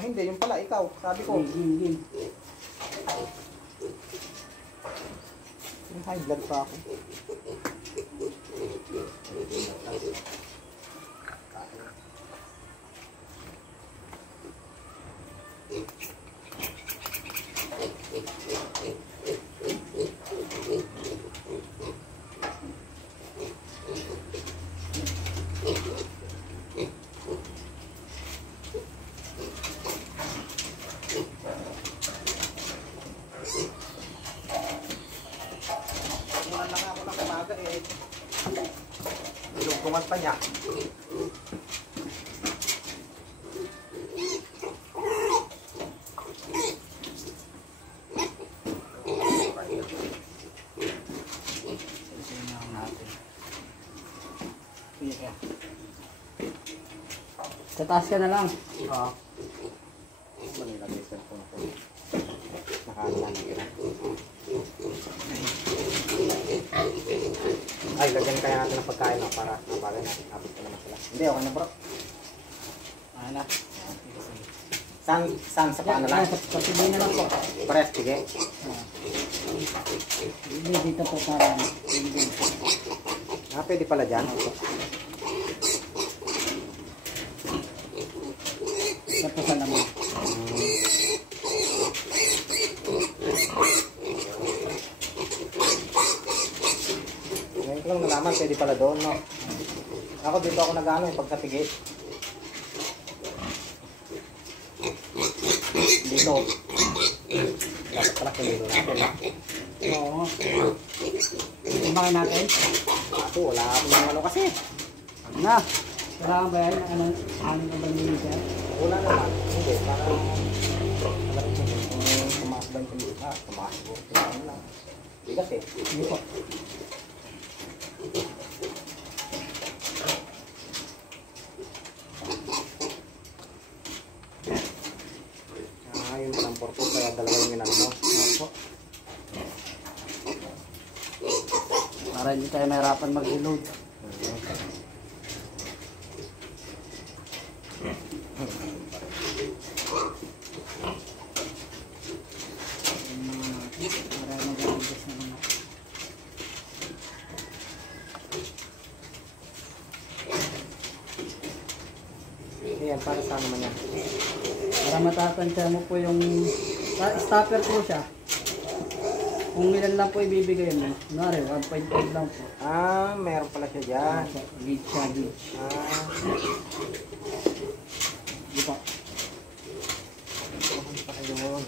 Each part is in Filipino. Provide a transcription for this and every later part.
Hindi, yung pala ikaw. Sabi ko. Hindi. High blood pa ako. Ilugtungan pa niya. Sa taas ka na lang. Oo. Manilagay sa phone ko. Nakalaan na. Ay, lagyan kaya natin ng pagkain na para mabagay natin. Habit ko naman sila. Hindi, okay na bro. Ano na? Saan sa paano lang? Patibay na lang po. Pares, sige. Hindi, dito po para. Pwede pala dyan. Ito sa naman. Ngayon ko lang nalaman, pwede pala doon, no? Ako dito ako nag-ano yung pagkapigit. Dito. Dapat pala kulilo natin, no? Oo. Kumain natin? Ako, wala akong ano kasi. Na! Kailangan ba yan? Ano ba nila siya? Wala naman. Hindi, para alam ko kung tumaas ba yung kumita. Tumaas ko. Tumaas lang. Hindi kasi. Hindi po. Yung palang porpo, kaya dalawa yung inano mo. Opo. Para hindi tayo mahirapan mag-reload. Ayan, para saan naman yan? Para matatansya mo po yung stopper po siya. Kung ilan lang po ibibigay mo. Kunwari, 1.5 lang po. Meron pala siya dyan. Gauge siya, gauge. Di ba? Ano pa yun?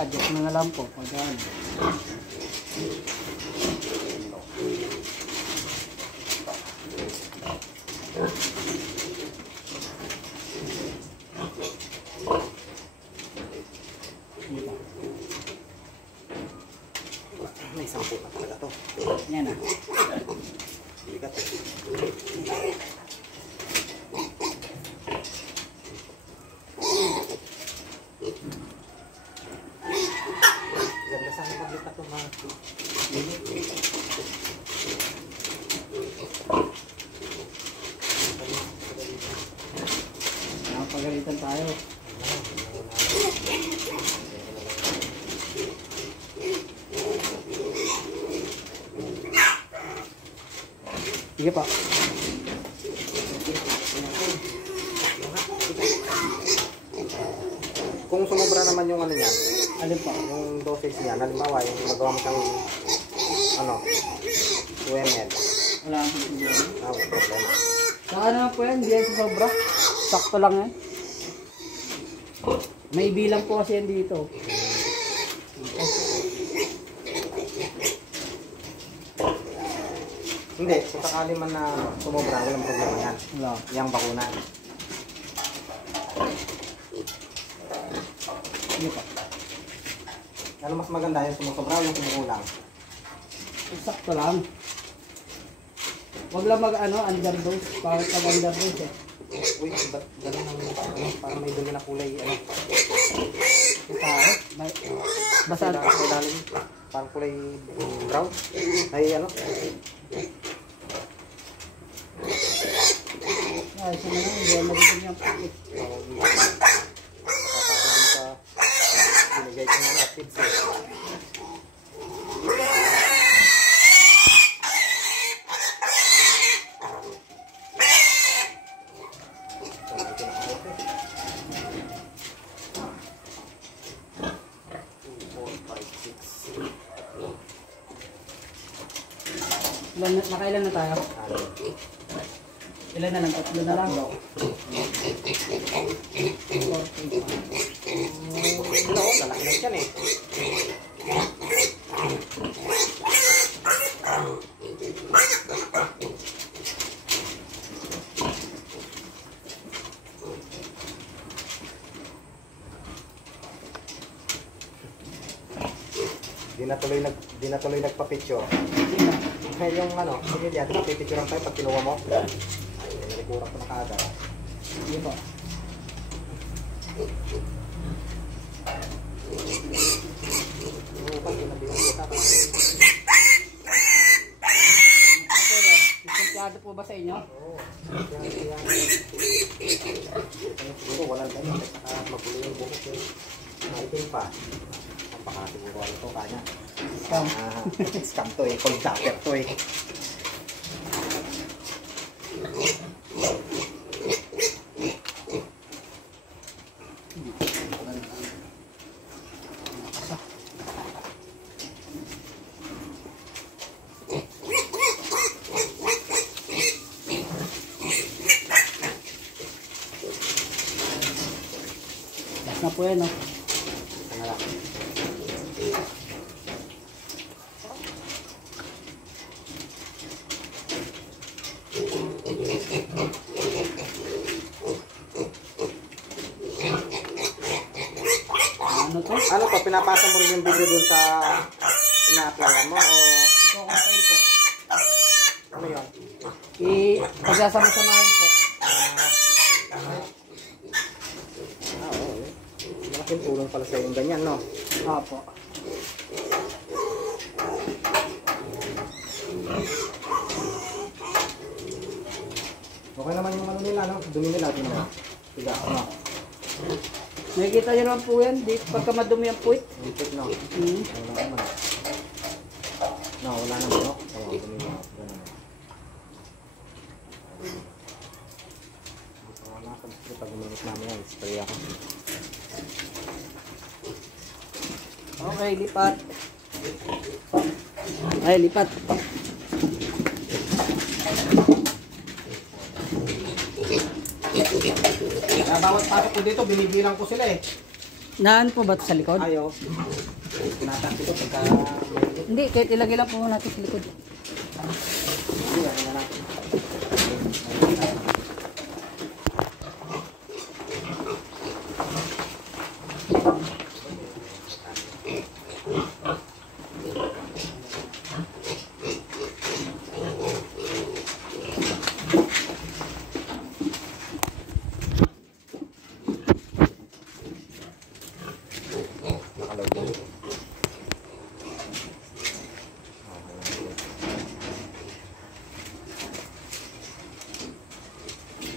Adjust na lang po pag ano. May 10 na talaga to. Yan na. Bigat. Ganda sana maglita to mga. Nakapagalitan tayo. Sige pa. Kung sumobra naman yung ano niya, Alin pa? yung dosage niya, halimbawa yung magawa mo siyang ano, 2 ml. Wala akong problema. Wala problema. Saka naman po yan, hindi yan sobra. Sakto lang yan. May bilang po kasi yan dito. Hindi, kung sakali man na sumobra, walang problema yan. Wala. Yang bakuna. Sige pa. Ano mas maganda yung sumusobra o yung sumukulang? Sakto lang. Wag lang underdose. Pagod pag underdose eh. Uy, ba't gano'n ang ano, para may dumi na kulay, ano? May basa. Sa ilalim, parang kulay brown. Ay, ano? Ay, sino na, hindi ako magiging yung pakit. Binigay ko ng updates eh. Nakailan na tayo? Ilan na lang? 3 na lang. Lalaki na yan eh. Di na tuloy nagpa-picture. Yung ano, sige yan, pipicturean tayo pag kinuha mo. Ay, nalikuran ko na kaagad. Sige po. Pag ginabigyan ko sa Pero, dispensado po ba sa inyo? Oo. Siguro walang ganyan. Saka magulo yung buhok eh. Maitin pa. Ang pakasiguro ito kanya. Scam. Scam to eh. Cold to eh. Na po yan, no? Ito na lang. Ano to? Ano to? Pinapasa mo rin yung video dun sa ina-applyan mo o Ito kung file po. ano yun? Pagsasama-samahin po. Oo eh. Malaking tulong pala sa yung ganyan, no? Opo. Okay naman yung ano nila, no? Dumi nila, di naman. Tiga, ano? Nakikita nyo naman po yan. Pagka madumi ang puwit. Lipit, no? Hmm. Wala naman. No, wala naman, no? Oo, dumi na. Ganun. Wala ka gusto pag uminis namin yan. Spray ako. Okay, lipat. Ay, lipat. Bawat pasok ko dito, binibilang ko sila eh. Naan po ba ito sa likod? Ayaw. Tinatak ko pagka... Hindi, kahit ilagay lang po natin sa likod. Hindi, ano na natin.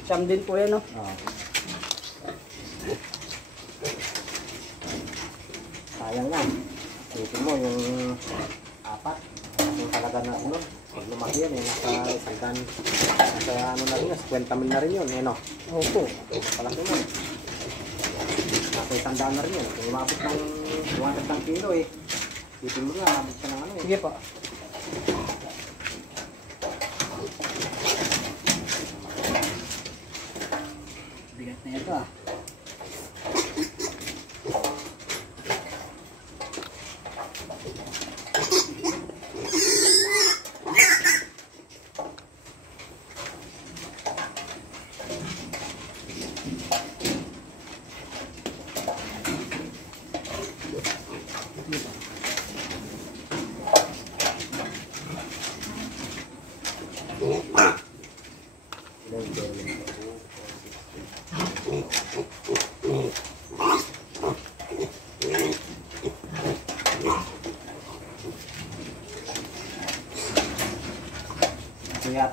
Siyam din po yan, no? Oo. Sayang yan. Isipin mo yung 4. Yung talaga na ano, pag lumaki yan eh, nasa isang nasa ano na rin yun, 50 mil na rin yun, eh no? Opo. Palaki mo. Nasa 100 na rin yun. Kung umabot ng 200 kilo eh. Isipin mo nga, umabot ka ng ano eh. Sige po. Bigat na ito ah.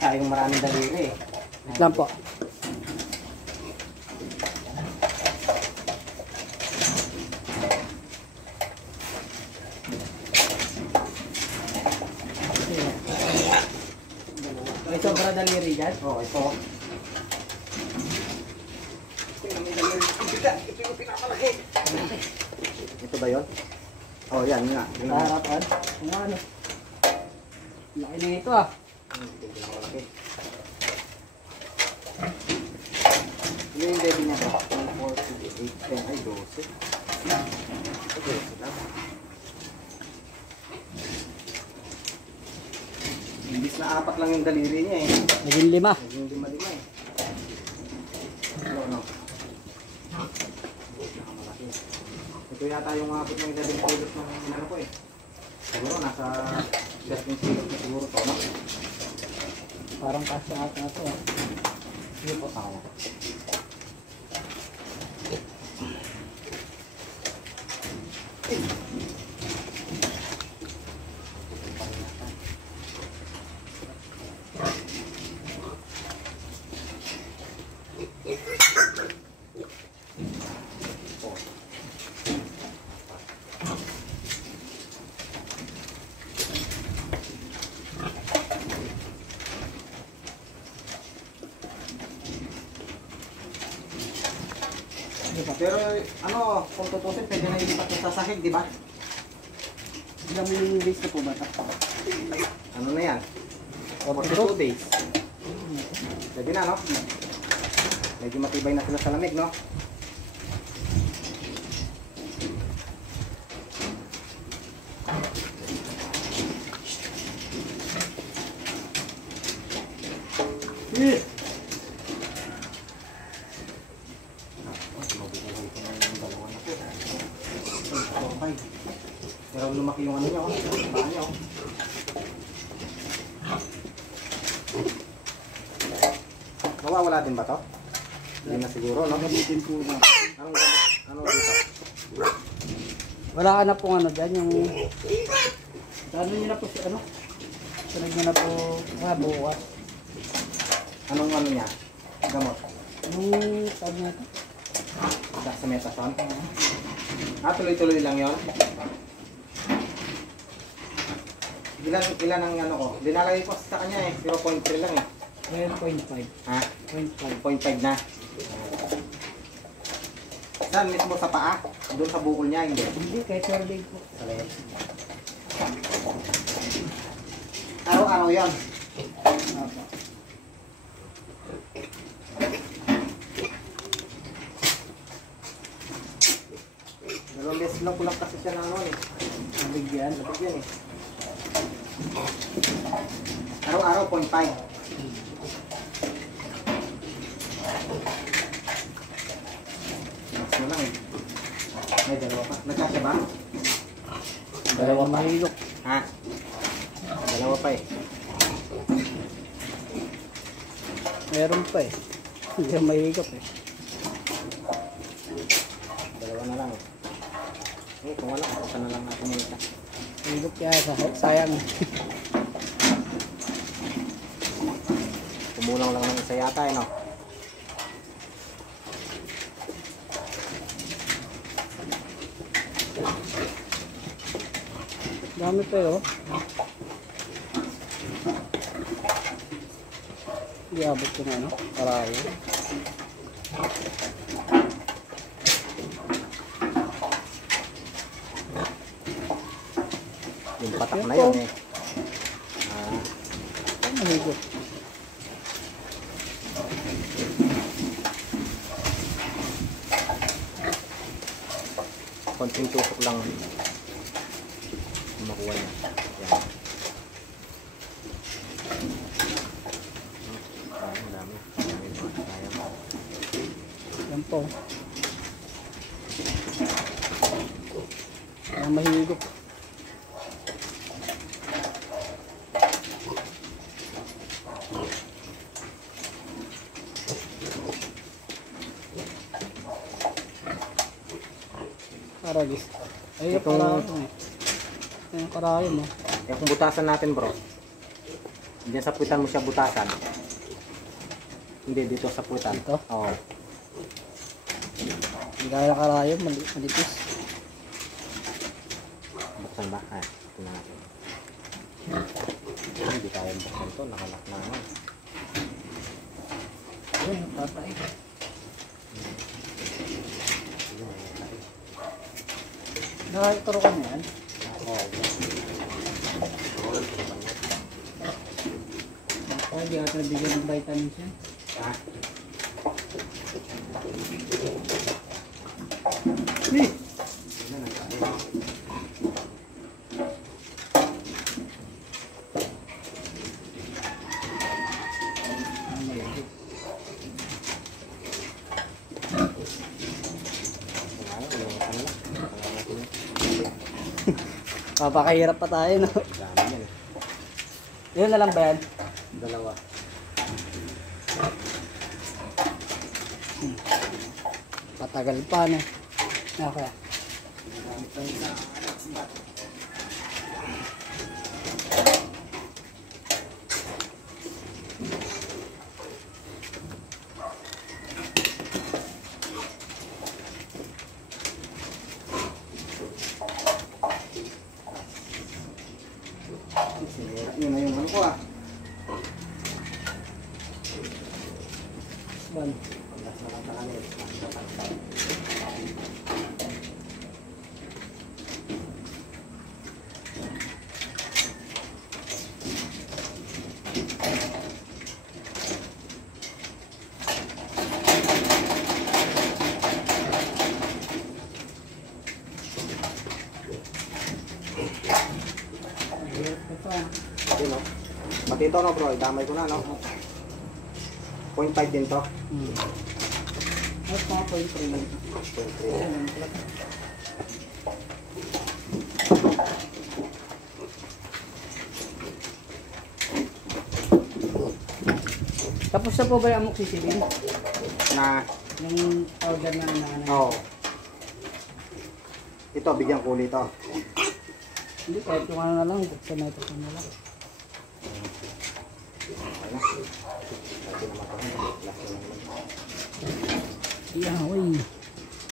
tayong maraming daliri eh. Wait lang po. May sobra daliri dyan? Oo, ito. Ito ba yun? Oh, yan nga. Yun nga. Harapan? Kung ano? Laki na ito ah. Ito pinakamalaki. Ano yung baby niya? 1, 4, 6, 8, 10, ay 12. Ay 12 lang. Imbis na 4 lang yung daliri niya eh. Naging 5. Naging 5 eh. Ano? Pinakamalaki. Ito yata yung abot ng 11 kilos ng ano ko eh. Siguro nasa 13 kilos na siguro to, no? Parang kasya ata ito ah. Hindi po tao. Pero ano, kung tutusin, pwede na ilipat yung sa sahig, di ba? Ilang days na po ba ito? Ano na yan? 42 days. Pwede na, no? Medyo matibay na sila sa lamig, no? Pero lumaki yung ano niya, oh. Baka niya, oh. Mawawala din ba to? Hindi na siguro, no? Gamitin po na. Anong gamit? Ano dito? Wala ka na pong ano dyan, yung... Ano nyo na po si ano? Sunod nyo na po bukas. Anong ano niya? Gamot? Anong tawag nyo ito? Sa metason? Ah, tuloy-tuloy lang yon. Ilan ang ano ko? Dinalagay ko sa kanya eh. 0.3 lang eh. 0.5. Ha? 0.5 na. Saan mismo sa paa? Doon sa bukol niya, hindi. Hindi, kahit your leg po. Sa leg. Araw-araw yan. Apa. Dalawang beses lang kulang kasi siya ng ano eh. Nabigyan. Lapit yan eh. Araw-araw 0.5. Mas mo lang eh. May dalawa pa. Nagkasya ba? Dalawa mahilok. Ha? Dalawa pa eh. Meron pa eh. Hindi ka mahigop eh. Dalawa na lang eh. Eh, kung wala, kasi na lang natin yung isa. Mahigop kaya sayang. Kumulang lang ng isa yata eh, no? Dami pa yun. Hindi abot ko na ano. Parayo. Yung patak na yun eh. Ay, mahigop. Konting tusok lang. Makuha niya. Yan. Ang dami. Sayang. Yan po. Ang mahigop. Karagis. Ay, Itong- karayo eh. Yung karayo mo. Yung butasan natin bro. Diyan sa puwitan mo siya butasan. Hindi, dito sa puwitan. Dito? Oo. Hindi kaya karayo, malipis. Buksan ba? Ay, tingnan natin. Hindi kaya buksan to, nakalak na naman. Ayun, tatay. Nakakituro ka na yan? Oo. Ako, di ata bigyan ng vitamins yan. Ah, tingnan ang kain. Papakahirap pa tayo, no? Dami yan eh. Yun na lang ba yan? Dalawa. Patagal pa, no? Okay. Yun na yung ano ko ah. Ban. Yun no. Pati ito no bro, idamay ko na no. 0.5 din to. At mga 0.3. 0.3. Tapos na po ba yung amoxicillin? Na, Yung powder na ano? oh. Ito, bigyan ko ulit to. Hindi, kahit yung ano na lang, buksan na ito na lang. Okay na. Pwede naman to. Last na naman. Yeah, uy.